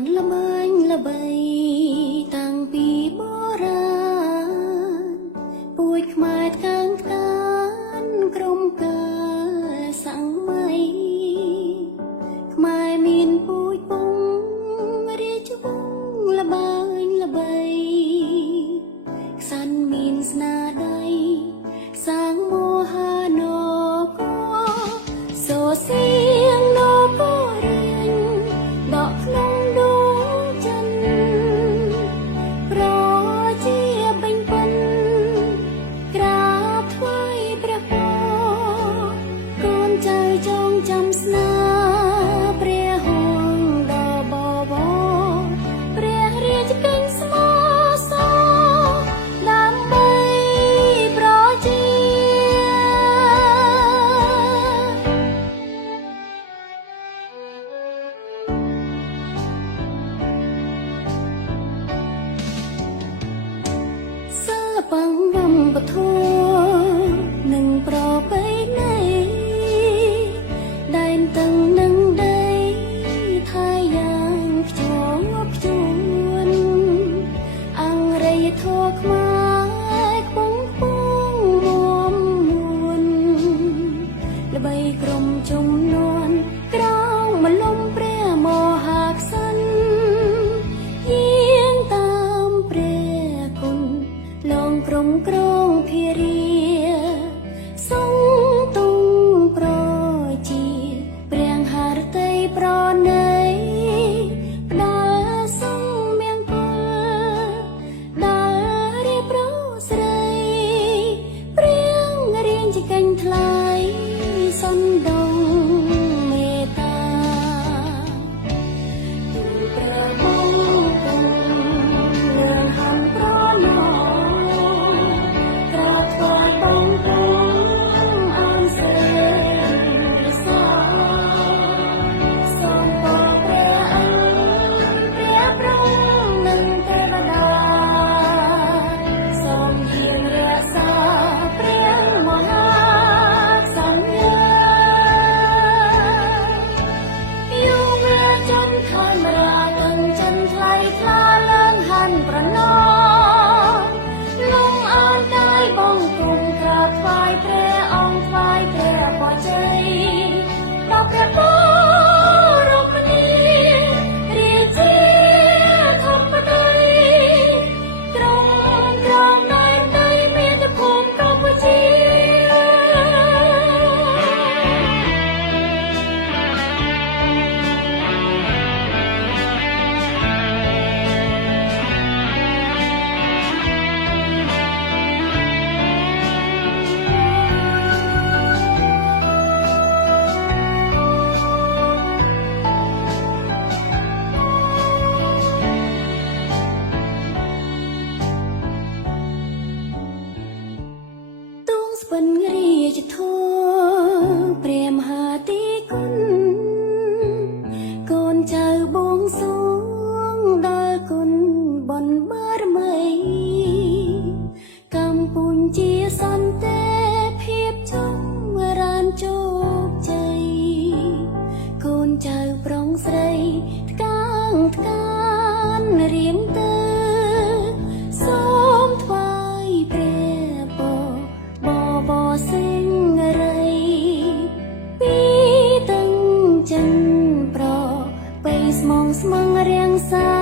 នល្បែងល្បីតាំងពីបុរាណពួយខ្មែរថ្កើងថ្កានក្រុមការសម័យខ្មែរមានពួយពងរាជវង្សល្បែងល្បីក្សាន់មានស្នាដៃសាងមហានគរសូរសៀងនគររៀងដកក្នុងដួងចិនប្រជាពេញពិនក្រាបថ្វាយព្រះពរកូនចៅចងចាំស្នាព្រះហង្សដ៏បវរព្រះរាជកិច្ចស្មោះសរដើម្បីប្រជាសិល្បៈវប្បធម៌និងប្រពៃណីដែនតឹងនឹងដីថៃយ៉ាងខ្ជាប់ខ្ជួនអង្រៃធម៌ខ្មែរខ្ពង់ខ្ពង់មួមមួនល្បីក្រុមជំនាន់ក្រោមម្លុំព្រះមហាក្សត្រយាងតាមព្រះគុណលងក្រុមក្រងភារាសង់ទុំប្រជាព្រះハរតីប្រណីផ្ដល់សង់មង្គលដល់រៀបរស្រីព្រះរាជកិញ្ចថ្លៃសណ្ដងមេត្តាព្រះបង្គំលឿនហាន់ប្រណោក្រាបថ្វាយបង្គំអនសេសាសូមពរព្រះអង្គព្រះព្រហ្មនិងទេវតាសូមយាងរក្សាព្រះមហាសញ្ញាយុវជនខេមរាទាំងចិនថ្លៃថ្លាឡើងហាន់ប្រណោលំអើនកាយបង្គំក្រាបថ្វាយព្រះអង្គថ្វាយព្រះបជ័យដល់ព្រះបរមនារាជាធិបតីក្រុងក្រងដែនដីមាតុភូមិកម្ពុជា ទួងស្ពិនរាជធម៌ព្រះមហាទីគុណកូនចៅបួងសួងដល់គុណបុណ្យបារមីកម្ពុជាសន្តិភាពចម្រើនជោគជ័យកូនចៅប្រុងស្រីថ្កើងថ្កានរៀងទៅសូមថ្វាយព្រះពរបបសិង្ហរីពីតឹងចិនប្របីស្មងស្មងរាំងសា